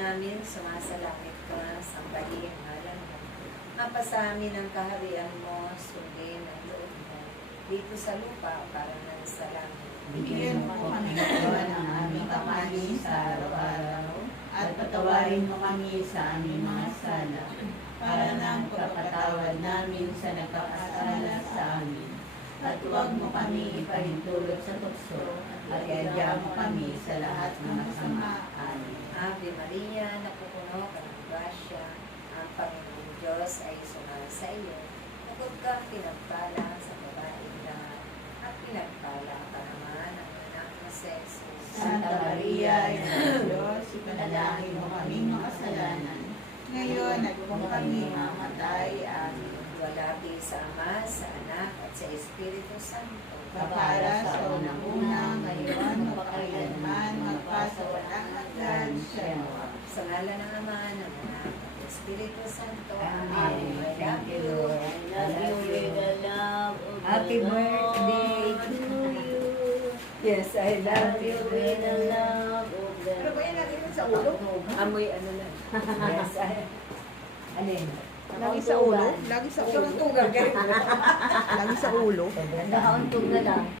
namin, sumasalangit ka, sambahin ang ngalan mo. Mapa sa amin ang kaharian mo, sundin ang loob mo, dito sa lupa para nang sa langit. Bigyan mo kami ngayon ang aming kakanin sa araw-araw at patawarin mo kami sa aming mga sala para ng pagpapatawad namin sa nagpapasala sa amin. At huwag mo kami ipahintulot sa tukso at iadya mo kami sa lahat ng masama. Amen. Ave Maria, napupuno ka ng grasya, ang Panginoong Diyos ay sumasa iyo. Bukod kang pinagpala sa babaeng lahat, at pinagpala ka naman ang anak na si Jesus. Santa Maria, Ina ng Diyos, ipanalangin mo kaming makasalanan. Ngayon at kung kami mamatay. Amen. Walagi sa Ama, sa Anak, at sa Espiritu Santo. Kapara sa unang-una, ngayon, magpakailanman, magpasawalang hanggan. Siya. Sa ngala ng Ama, ng Anak, at Espiritu Santo. Amen. I love you. I love you with the love of Happy the birthday Lord to you. Yes, I love Love you you with the love of the Ano ba yan natin sa ulo? Amoy ano lang. Yes, ano yun? Lagi sa ulo? Lagi sa ulo. Tutugan kayo. Lagi sa ulo. Nakauntog na lang.